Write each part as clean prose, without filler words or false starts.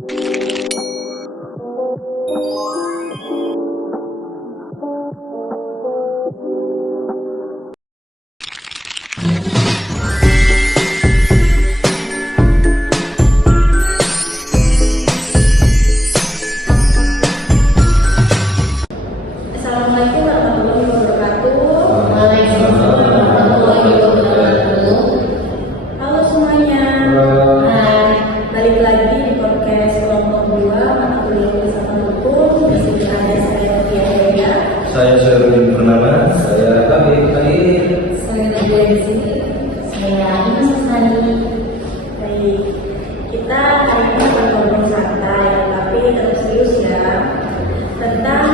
Assalamualaikum warahmatullahi wabarakatuh. Waalaikumsalam warahmatullahi wabarakatuh. Halo semuanya. Balik lagi di podcast kelompok 2 mata kuliah filsafat hukum. Di sini ada saya Tia Haya. Saya Syahrudin Purnama. Saya Habib Ali. Saya Nadia di sini. Saya Ina Susani. Baik, kita hari ini akan ngobrol santai, tapi tetap serius ya. Tentang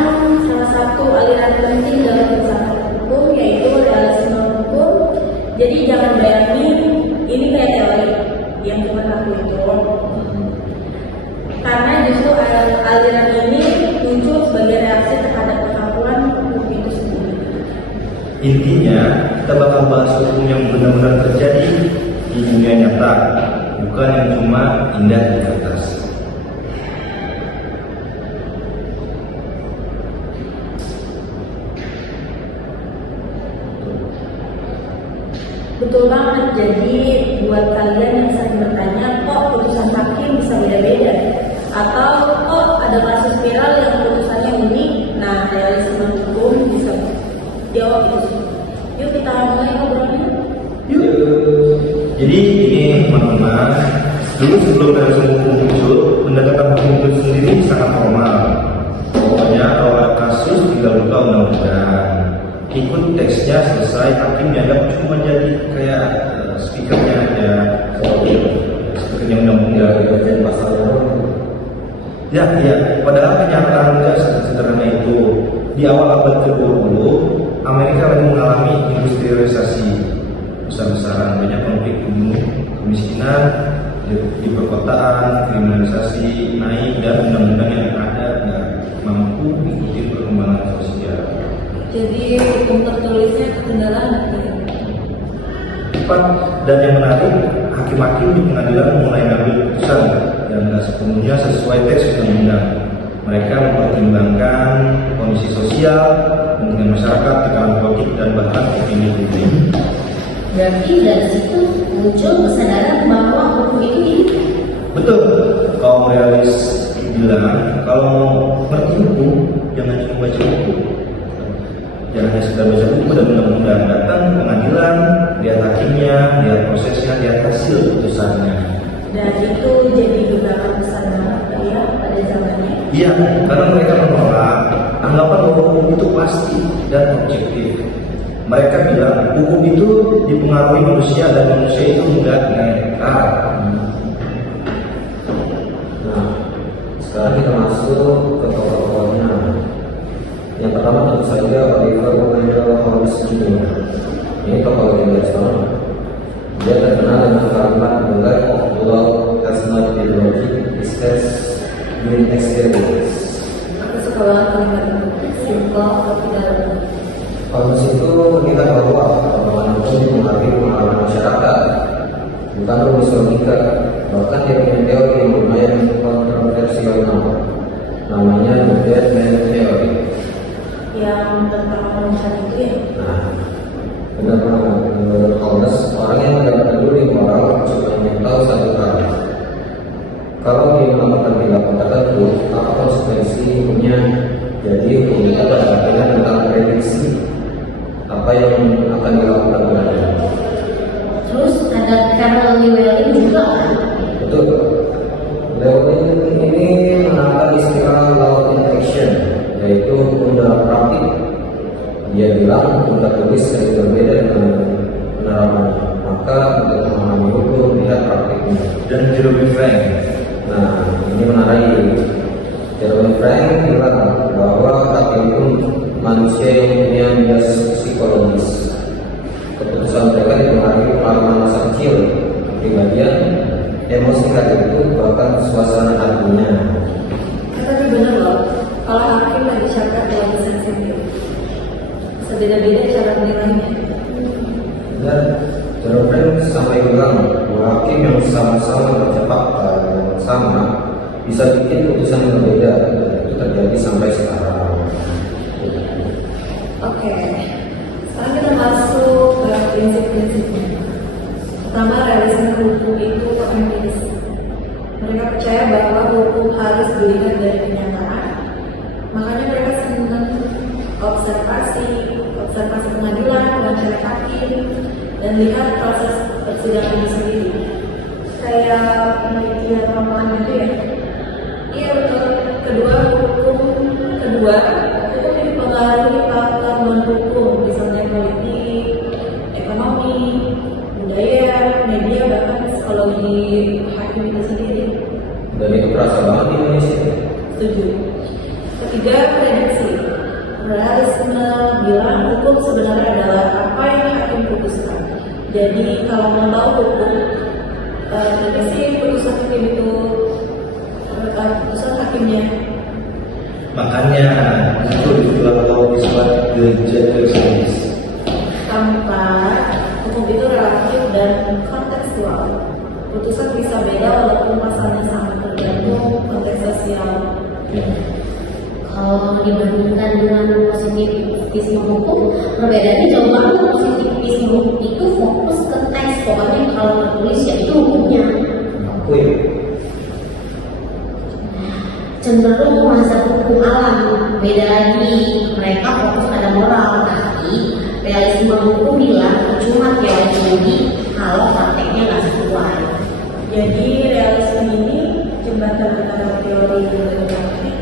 salah satu aliran penting dalam filsafat hukum, yaitu realisme hukum. Jadi jangan bayangin ini kayak teori yang cuma aku itu, karena justru aliran ini muncul sebagai reaksi terhadap pengakuan hukum itu sendiri. Intinya, kita bakal bahas hukum yang benar-benar terjadi di dunia nyata, bukan yang cuma indah di kertas. Betul banget, jadi buat kalian yang sering bertanya, kok putusan hakim bisa beda-beda? Atau kok ada kasus viral yang putusannya unik? Nah, realisme hukum bisa jawab itu semua. Yuk kita mulai ngobrolnya. Jadi ini teman-teman, dulu sebelum realisme hukum muncul, pendekatan hukum itu sendiri sangat formal. Pokoknya kalau ada kasus tinggal buka undang-undang, ikut teksnya selesai, hakim dianggap cuma jadi kayak speakernya aja, speakernya undang-undang dan pasalnya. Ya, padahal kenyataan nggak sederhana itu. Di awal abad ke-20, Amerika lagi mengalami industrialisasi besar-besaran, banyak konflik bunuh, kemiskinan di perkotaan, kriminalisasi naik, dan undang-undang yang ada nggak mampu mengikuti perkembangan sosial. Jadi hukum tertulisnya ketinggalan. Dan yang menarik, hakim-hakim di pengadilan mulai mengambil keputusan dan tidak sepenuhnya sesuai teks undang-undang. Mereka mempertimbangkan kondisi sosial, kepentingan masyarakat, tekanan politik, dan bahkan opini publik. Berarti dari situ muncul kesadaran bahwa hukum itu hidup. Betul, kaum realis bilang kalau mau ngerti hukum, jangan cuma baca buku. Jangan hanya sekedar baca buku dan undang-undang, datang ke pengadilan, lihat hakimnya, lihat prosesnya, lihat hasil putusannya. Dan itu jadi gebrakan besar banget ya pada zamannya. Iya, karena mereka menolak anggapan bahwa hukum itu pasti dan objektif. Mereka bilang hukum itu dipengaruhi manusia dan manusia itu mudah netral. Nah, sekarang kita masuk ke tokoh-tokohnya. Yang pertama tentu saja Oliver Wendell Holmes Jr. Ini tokoh legendaris banget. Dia terkenal dengan kalimat "The life of the law has not been logic, it has been experience." Aku suka banget kalimat itu, simpel tapi dalam. Holmes itu mengingat bahwa perkembangan hukum dipengaruhi pengalaman masyarakat, bukan rumus logika. Bahkan dia punya teori yang lumayan kontroversial namanya The Dead Man Theory. Yang tentang manusia itu ya. Nah, benar-benar menurut Holmes, orang yang tidak peduli moral cuma ingin tahu satu hal. Kalau dia melakukan tindakan tertentu, apa konsekuensi hukumnya? Jadi hukum itu pada akhirnya tentang prediksi apa yang akan dilakukan padanya. Terus ada Carol Llewellyn juga kan? Betul. Llewellyn ini mengangkat istilah law in action, yaitu hukum dalam praktik. Dia bilang hukum tertulis sering berbeda dengan penerapannya. Maka untuk memahami hukum lihat praktiknya. Dan Jeremy Frank. Nah, ini menarik. Jeremy Frank bilang bahwa hakim itu manusia yang punya bias psikologis. Keputusan mereka dipengaruhi pengalaman masa kecil, kepribadian, emosi hakim itu, bahkan suasana hatinya. Tapi bener loh, kalau hakim lagi syarat terlalu sensitif, beda-beda cara menilainya. Dan Jerome Frank sampai bilang bahwa hakim yang sama-sama terjebak pada yang sama bisa bikin putusan yang berbeda. Itu terjadi sampai sekarang. Oke, sekarang kita masuk ke prinsip-prinsipnya. Pertama, realisme hukum itu pragmatis. Mereka percaya bahwa hukum harus dilihat dari kenyataan. Makanya mereka senang observasi pengadilan, wawancara hakim, dan lihat proses persidangan itu sendiri. Kayak penelitian lapangan gitu ya. Iya betul. Hukum dipengaruhi faktor non-hukum, misalnya politik, ekonomi, budaya, media, bahkan psikologi hakim itu sendiri. Dan itu terasa banget di Indonesia. Setuju. Ketiga, prediksi. Realisme bilang hukum sebenarnya adalah apa yang hakim putuskan. Jadi kalau mau tahu hukum, tapi sih putusan hakim itu putusan hakimnya. Makanya itu dibilang bahwa disebut the judicial. Keempat, hukum itu relatif dan kontekstual. Putusan bisa beda walaupun pasalnya sama, tergantung konteks sosial. Kalau dibandingkan dengan positivisme hukum, perbedaannya jauh banget. Positivisme hukum itu fokus ke teks, pokoknya kalau tertulis ya itu hukumnya. Cenderung masa hukum alam, beda lagi, mereka fokus pada moral. Tapi realisme hukum bilang cuma teori tinggi kalau prakteknya nggak sesuai. Jadi realisme ini jembatan antara teori dan praktek.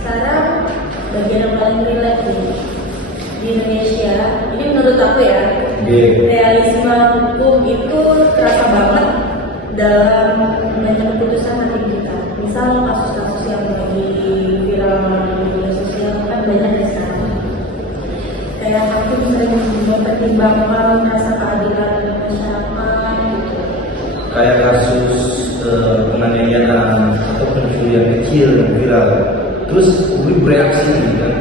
Sekarang bagian yang paling relate nih. Di Indonesia, ini menurut aku ya, realisme hukum itu terasa banget dalam banyak putusan hakim kita. Misal kasus-kasus yang lagi viral di media sosial kan banyak ya sekarang. Kayak hakim sering mempertimbangkan rasa keadilan masyarakat gitu. Kayak kasus penganiayaan atau pencurian kecil yang viral, terus publik bereaksi kan,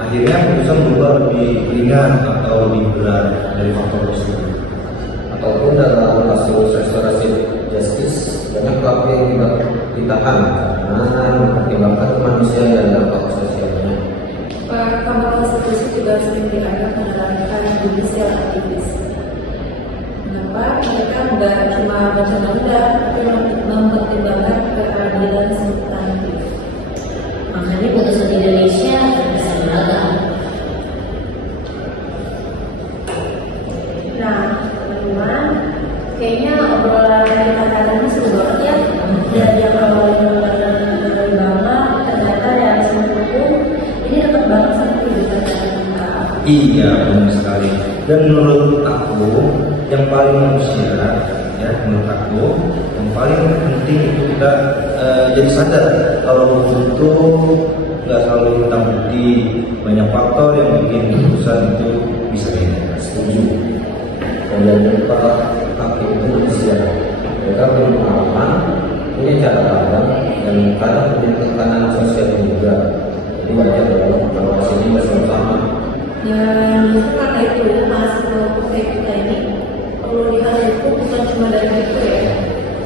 akhirnya putusan berubah lebih ringan atau lebih berat dari faktor tersebut. Ataupun dalam kasus restorasi justice, banyak pelaku yang ditahan karena mempertimbangkan kemanusiaan dan dampak sosialnya. Mahkamah Konstitusi juga sering dianggap menerapkan judicial aktivis. Kenapa? Mereka nggak cuma baca undang, tapi mempertimbangkan keadilan substantif. Makanya putusan Indonesia bisa beragam. Nah, teman-teman, kayaknya obrolan kita kali ini seru banget ya. Dan yang awalnya dari banget, ternyata realisme hukum ini dekat banget sama kehidupan kita. Iya, benar sekali. Dan menurut aku yang paling manusia, ya menurut aku yang paling penting itu kita jadi sadar kalau hukum itu nggak selalu tentang bukti, banyak faktor yang bikin keputusan itu bisa beda. Setuju. Dan jangan lupa hakim itu manusia. Mereka punya pengalaman, punya cara pandang, dan kadang punya tekanan sosial juga. Jadi banyak dalam evaluasi ini bersama-sama. Dan karena itu mahasiswa hukum kayak kita ini perlu lihat hukum bukan cuma dari buku ya,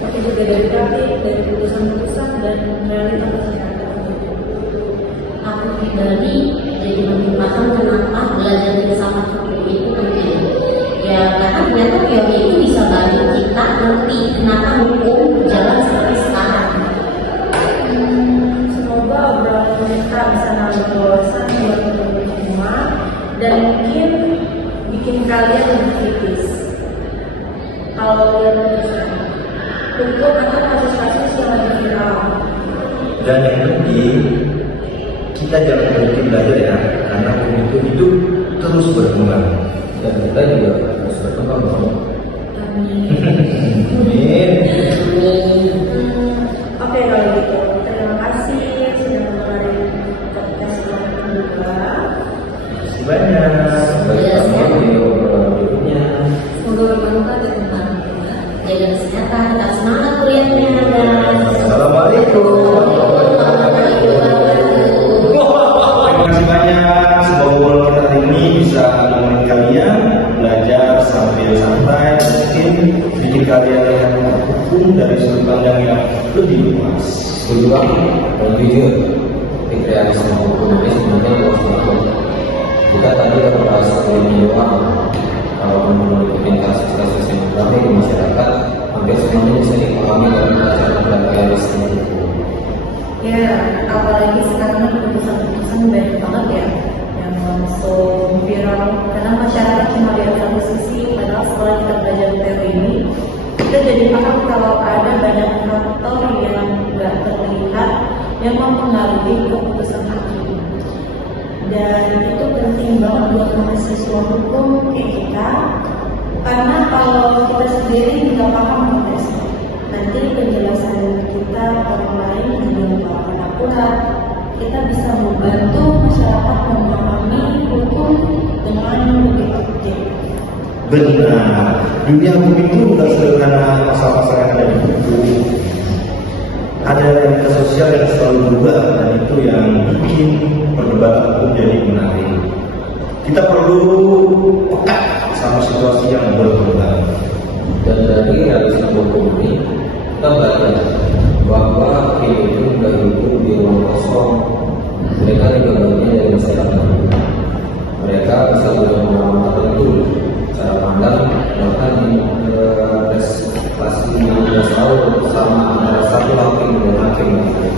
tapi juga dari praktik, dari putusan-putusan dan realita masyarakat. Aku pribadi jadi makin paham kenapa belajar filsafat hukum itu penting. Ya karena ternyata teori itu bisa bantu kita ngerti kenapa hukum berjalan seperti sekarang. Semoga obrolan kita bisa nambah wawasan buat teman-teman semua dan mungkin bikin kalian lebih kritis. Kalau lihat hukum atau kasus-kasus yang lagi viral. Dan yang penting kita jangan berhenti belajar ya, karena hukum itu hidup terus berkembang. Dan kita juga harus berkembang dong. Amin. Amin. Oke kalau gitu, terima kasih sudah mendengarkan podcast kami berdua. Terima kasih banyak. Sampai ketemu di obrolan berikutnya. Semoga bermanfaat dan tentang Jaga kesehatan, tetap semangat kuliahnya guys. Assalamualaikum warahmatullahi wabarakatuh. Terima kasih banyak. Semoga obrolan kita hari ini bisa menemani kalian belajar sambil santai, mungkin bikin kalian yang hukum dari sudut pandang yang lebih luas. Setuju banget. Dan jujur, rekreasi hukum ini sebenarnya luas banget. Kita tadi ada bahas ini doang. Kalau menurut kasus-kasus yang ramai di masyarakat, hampir semuanya bisa dipahami dari berdasarkan rekreasi hukum. Ya, apalagi sekarang keputusan-keputusan banyak banget ya yang langsung viral karena masyarakat cuma lihat satu sisi. Padahal setelah kita belajar teori ini, kita jadi paham kalau ada banyak faktor yang nggak terlihat yang mempengaruhi keputusan hakim. Dan itu penting banget buat mahasiswa hukum kayak kita, karena kalau kita sendiri nggak paham konteksnya, nanti penjelasan kita orang lain juga nggak akurat. Kita bisa membantu masyarakat memahami hukum dengan lebih objektif. Benar, dunia hukum itu bukan sederhana pasal-pasal yang ada di buku. Ada realitas sosial yang selalu berubah, dan itu yang bikin perdebatan hukum jadi menarik. Kita perlu peka sama situasi yang berubah. Dan dari realisme hukum ini, kita belajar bahwa hakim itu tidak hidup di ruang kosong. Mereka juga bagian dari masyarakat. Mereka bisa berpengalaman tertentu, cara pandang, bahkan prestasi yang tidak selalu bersama antara satu hakim dan hakim lain.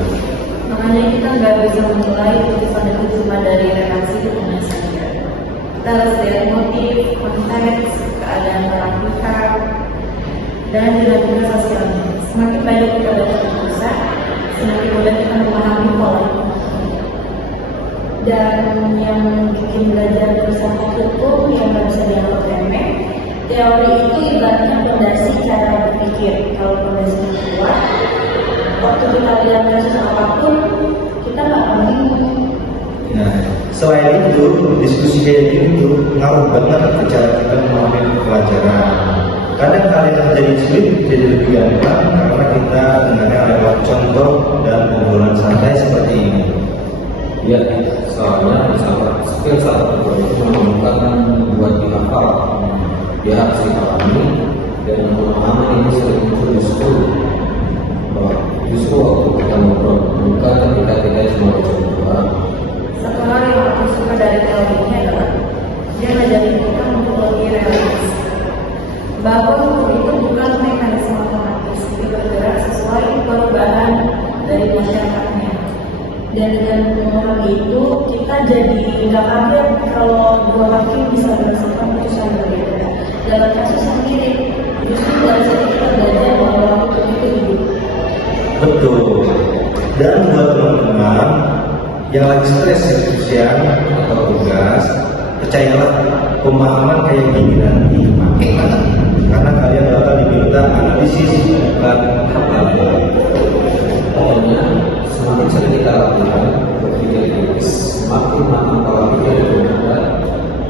Makanya kita nggak bisa menilai putusan itu cuma dari reaksi hukumnya saja. Kita harus lihat motif, konteks, keadaan orang pihak, dan dinamika sosialnya. Semakin banyak kita baca putusan, semakin mudah kita memahami pola. Dan yang bikin belajar filsafat hukum yang nggak bisa dianggap remeh, teori itu ibaratnya fondasi cara berpikir. Kalau fondasinya kuat, waktu kita lihat kasus apapun, kita nggak akan bingung. Nah, selain itu, diskusi kayak gini tuh ngaruh banget ke cara kita memahami pelajaran. Kadang kalian terjadi sulit jadi lebih gampang karena kita dengarnya lewat contoh dan obrolan santai seperti ini. Ya, soalnya skill satu itu memerlukan buat dihafal. Dia harus dipahami dan pemahaman ini sering muncul justru waktu kita ngobrol, bukan ketika kita cuma coba. Satu hal yang aku suka dari teori ini adalah dia ngajarin kita untuk lebih realistis. Bahwa hukum itu bukan mekanisme otomatis, itu bergerak sesuai perubahan dari masyarakatnya. Dan dengan memahami itu, kita jadi nggak kaget kalau dua hakim bisa merasakan putusan berbeda dalam kasus yang mirip. Justru dari situ kita belajar bahwa hukum itu hidup. Betul. Dan buat teman-teman yang lagi stres skripsian atau tugas, percayalah pemahaman kayak gini nanti dipakai karena kalian bakal diminta analisis bukan hafal. Pokoknya semakin sering kita lakukan berpikir kritis, semakin lama pola pikir berubah,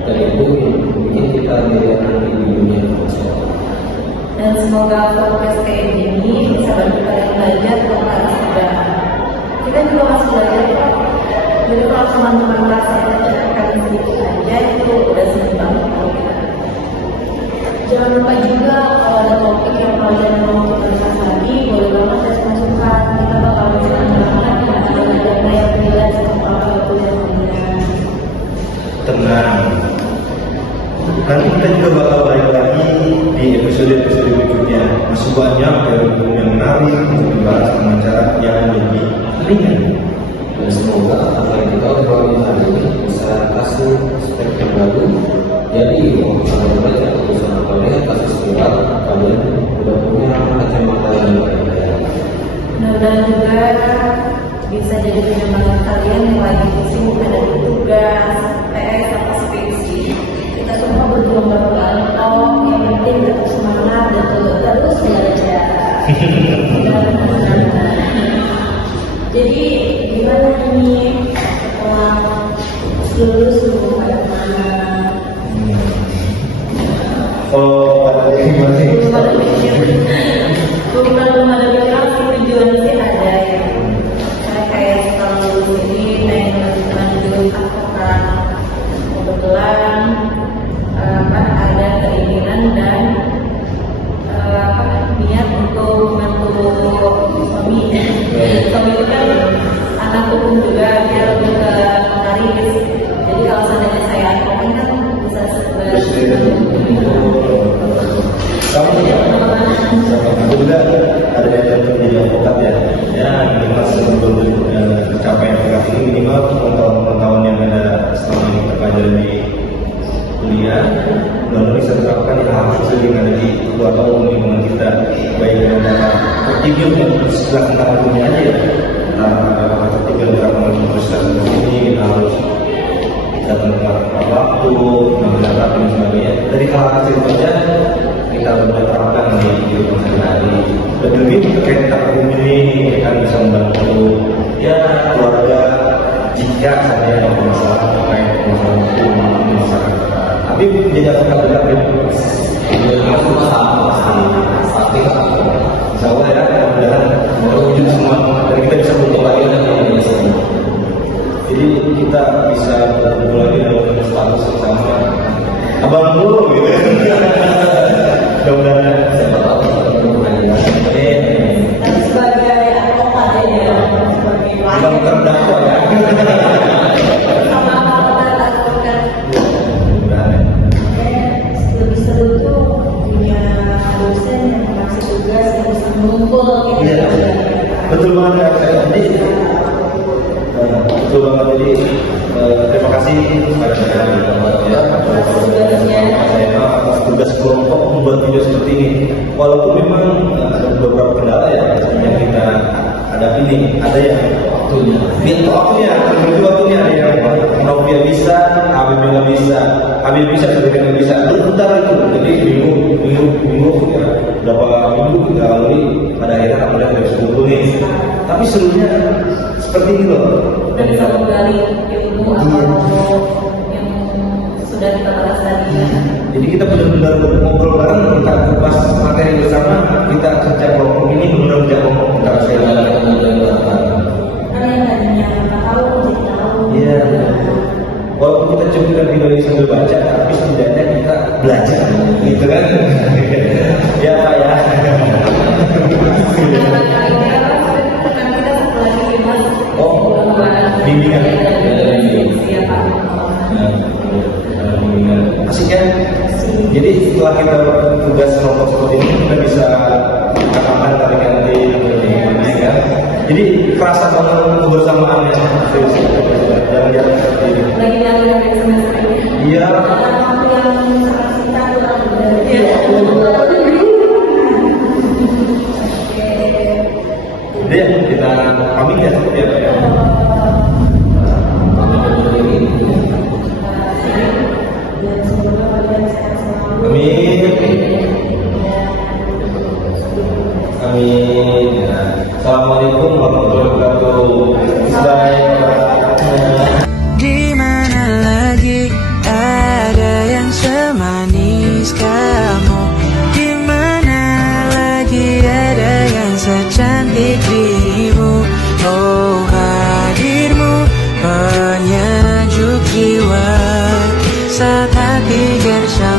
dan itu yang bikin kita melihat di dunia kerja. Dan semoga podcast kayak gini bisa bantu kalian belajar untuk harus istirahat. Kita juga masih belajar kok. Jadi kalau teman-teman merasa tertekan sedikit aja itu udah senang banget kalau kita. Jangan lupa juga kalau ada topik yang kalian mau kita bahas lagi, boleh banget kasih masukan. Kita bakal senang banget dengan ada yang bilang tentang apa yang pilihan. Tenang. Nanti kita juga bakal balik lagi di episode-episode berikutnya. Masih banyak teori hukum yang menarik untuk dibahas dengan cara yang lebih ringan. Dan semoga apa yang kita obrolin hari ini bisa kasih perspektif baru. Jadi kalau kalian belajar tulisan kalian kasus viral, kalian sudah punya kacamata yang berbeda. Mudah-mudahan juga bisa jadi penyemangat kalian yang lagi pusing ada tugas, PS atau skripsi. Kita semua berjuang bareng-bareng, yang penting tetap semangat dan terus belajar. Jadi gimana ini setelah lulus pada mana? Oh, gimana sih? Belum ada bilang tujuan sih ada ya. Kayak setelah lulus ini pengen melanjutkan juga Kamu juga? Aku juga ada yang menjadi advokat ya. Ya minimal sebelum tercapai advokat ini minimal pengetahuan yang ada selama ini terpelajari di kuliah. Mudah-mudahan bisa terapkan di hal kecil yang ada di luar tahun lingkungan kita, baik dengan cara tertidur dan setelah tentang hukumnya aja ya. Nah, tertidur dalam meneruskan ini kita harus datang tepat waktu, mengambil rapi dan sebagainya. Dari hal kecil saja kita sudah terapkan di hidup sehari-hari. Lebih terkait tentang hukum ini kan bisa membantu ya keluarga jika saja ada masalah terkait masalah hukum di masyarakat. Tapi menjadi advokat juga Aku sama pasti insya Allah ya, mudah-mudahan terwujud semua dan kita bisa bertemu lagi dengan jadi kita bisa bertemu lagi dengan status bersama abang dulu gitu. Mudah-mudahan Sebagai advokat ya, sebagai abang terdakwa ya. sama advokat. Mudah-mudahan. Lebih seru tuh punya dosen yang ngasih tugas yang bisa mengumpul gitu. Iya, betul banget ya. Jadi betul banget jadi terima kasih kepada saya atas tugas kelompok membuat video seperti ini. Walaupun memang ada beberapa kendala ya yang kita hadapi ini, ada yang waktunya ada yang Novia bisa, Habib nggak bisa, Habib bisa, Sedekah nggak bisa. Bentar itu, jadi minggu ya, berapa minggu kita lalui, pada akhirnya alhamdulillah kita bisa kumpul nih. Tapi serunya seperti ini loh. Dan bisa menggali ilmu atau yang sudah kita bahas tadi ya. Jadi kita benar-benar ngobrol bareng, kita kupas materi bersama, kita kerja kelompok ini benar-benar kerja kelompok kita Saya saya. Kan yang tadinya nggak tahu jadi tahu. Iya. Walaupun kita cuma video ini sambil baca, tapi setidaknya kita belajar, gitu kan? Ya Pak ya. Oh, bimbingan. Asik ya. Jadi setelah kita tugas kelompok seperti ini, kita bisa katakan tarik ganti kan. Jadi kerasa banget kebersamaannya. Jangan seperti ini. Lagi dari semester ini. Iya. Waktu yang kita kurang dari. Deh, kita pamit ya, seperti apa ya? Amin. Amin. Ya. Assalamualaikum warahmatullahi wabarakatuh. Di mana lagi ada yang semanis kamu? Di mana lagi ada yang secantik dirimu? Oh, hadirmu penyejuk jiwa saat hati gersam.